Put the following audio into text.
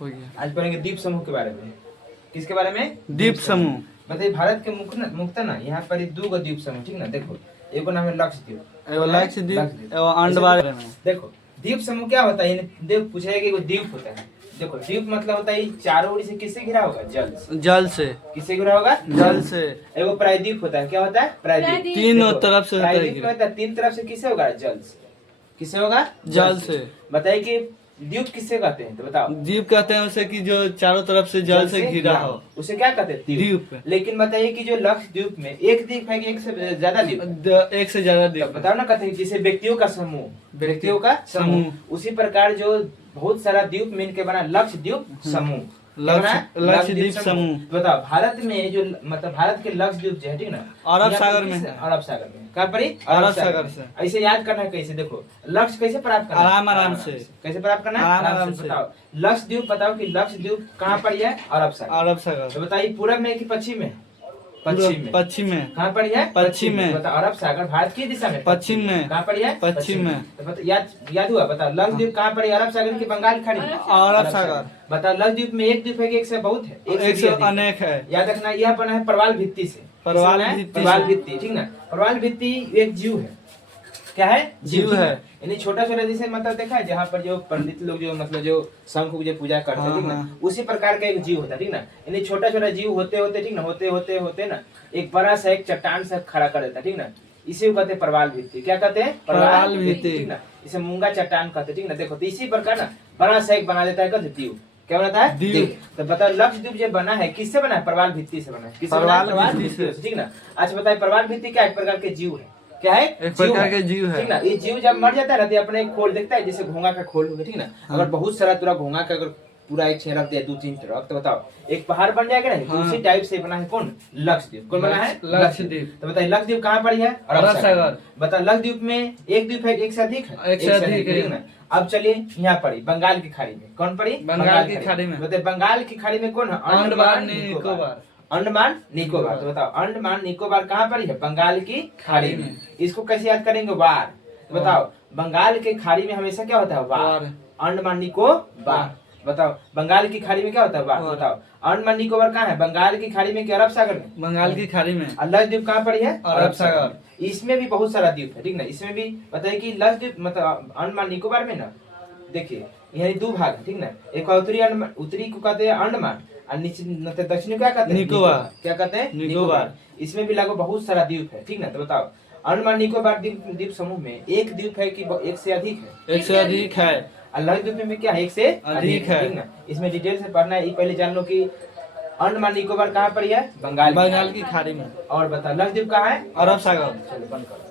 हो गया। आज पढ़ेंगे द्वीप समूह के बारे में। किसके बारे में? द्वीप समूह। बताइए भारत के मुख्यतः ना यहाँ पर 2 गो द्वीप समूह, ठीक ना। देखो एगो नाम है लक्षद्वीप, एगो लक्षद्वीप एगो अंडमान में। देखो द्वीप समूह क्या होता है, देव पूछेगा कि एगो द्वीप होता है। देखो द्वीप मतलब होता है चारों ओर से किससे घिरा होगा? जल से। जल से। किससे घिरा होगा? जल से। एगो प्रायद्वीप होता है, क्या होता है? प्रायद्वीप। तीनों तरफ से प्रायद्वीप में होता है 3 तरफ से, किससे होगा? जल से। किससे होगा? जल से। बताइए कि द्वीप किससे कहते हैं, तो बताओ। द्वीप कहते हैं उसे कि जो चारों तरफ से जल से घिरा हो, उसे क्या कहते हैं? द्वीप। लेकिन बताइए कि जो लक्षद्वीप में एक द्वीप है कि एक से ज्यादा द्वीप? एक से ज्यादा द्वीप। बताओ ना, कहते हैं जैसे व्यक्तियों का समूह, व्यक्तियों का समूह, उसी प्रकार जो बहुत सारा द्वीप मिलकर बना लक्षद्वीप समूह, लक्षद्वीप समूह। बताओ भारत में जो मतलब भारत के लक्षद्वीप जो है, ठीक ना, अरब सागर में है। अरब सागर में कहाँ पड़ी? अरब सागर से। ऐसे याद करना है कैसे? देखो लक्ष्य कैसे प्राप्त करना है? आराम से। कैसे प्राप्त करना है? आराम से। बताओ लक्षद्वीप, बताओ कि लक्षद्वीप कहाँ पड़ी है? अरब सागर। अरब सागर। तो बताइए पूरब में कि पश्चिम में? पश्चिम में। पश्चिम में। कहाँ पड़ी है? पश्चिम में। बताओ अरब सागर भारत की दिशा में? पश्चिम में। कहाँ पड़ी है? पश्चिम में। तो याद हुआ? बताओ लक्षद्वीप कहाँ पड़ी? अरब सागर की बंगाल की खाड़ी में? अरब सागर। बताओ लक्षद्वीप में एक द्वीप है कि एक से बहुत है? एक से अनेक है। याद रखना, यह बना है प्रवाल भित्ति से। प्रवाल भित्ति, ठीक ना। प्रवाल भित्ति एक जीव है, क्या है? जीव है। यानी छोटा छोटा जैसे मतलब देखा है जहाँ पर जो पंडित लोग जो मतलब जो शंख की पूजा करते हैं, ठीक ना, उसी प्रकार का एक जीव होता है, ठीक ना। यानी छोटा छोटा जीव होते होते, ठीक ना, होते ना एक बड़ा सा एक चट्टान सा खड़ा कर देता है, ठीक ना। इसी को कहते हैं प्रवाल भित्ति। क्या कहते हैं? प्रवाल भित्ति, ठीक ना। इसे मूंगा चट्टान कहते हैं, ठीक ना। देखो तो इसी प्रकार ना बड़ा सा एक बना देता है, कहते द्वीप। क्या बनाता है? द्वीप। तो बताओ लक्षद्वीप जो बना है किससे बना है? प्रवाल भित्ति से बना है। किससे बना है? प्रवाल भित्ति से, ठीक ना। अच्छा बताइए प्रवाल भित्ति क्या एक प्रकार के जीव है? क्या है? एक प्रकार के जीव है, ठीक ना। ये जीव जब मर जाता है ना तो अपने खोल देखता है, जैसे घोंगा का खोल हो गया, ठीक ना। अगर बहुत सारा पूरा घोंगा का अगर पूरा एक छेद रख दिया 2-3 ट्रक, तो बताओ एक पहाड़ बन जाएगा ना। उसी टाइप से बना है कौन? लक्षद्वीप। कौन बना है? लक्षद्वीप। तो बताइए लक्षद्वीप कहाँ पड़ी है? अरब सागर। बताओ लक्षद्वीप में एक द्वीप है एक से अधिक है? एक से अधिक है, ठीक ना। अब चलिए यहाँ पड़ी बंगाल की खाड़ी में। कौन पड़ी? बंगाल की खाड़ी में। बताइए बंगाल की खाड़ी में कौन है? अंडमान निकोबार। अंडमान निकोबार। तो बताओ अंडमान निकोबार कहाँ पड़ी है? बंगाल की खाड़ी में। इसको कैसे याद करेंगे? वार। तो बताओ बंगाल के खाड़ी में हमेशा क्या होता है? वार। अंडमान निकोबार। बताओ बंगाल की खाड़ी में क्या होता है? वार। बताओ अंडमान निकोबार कहाँ है? बंगाल की खाड़ी में कि अरब सागर में? बंगाल की खाड़ी में। लक्षद्वीप कहाँ पड़ी है? अरब सागर। इसमें भी बहुत सारा द्वीप है, ठीक ना। इसमें भी बताइए कि लक्षद्वीप मतलब अंडमान निकोबार में ना, देखिए यहाँ 2 भाग है, ठीक ना। एक उत्तरी अंडमान, उत्तरी को कहते हैं अंडमान और नीचे दक्षिणी क्या कहते हैं? निकोबार। क्या कहते हैं? निकोबार। इसमें भी लगभग बहुत सारा द्वीप है, ठीक ना। तो बताओ अंडमान निकोबार द्वीप समूह में एक द्वीप है कि एक से अधिक है? एक से अधिक है। और लक्षद्वीप में क्या है? एक से अधिक है, ठीक ना। इसमें डिटेल से पढ़ना है। पहले जान लो कि अंडमान निकोबार कहाँ पर है? बंगाल की खाड़ी में। और बता लक्षद्वीप कहाँ है? अरब सागर। चलो बंद करो।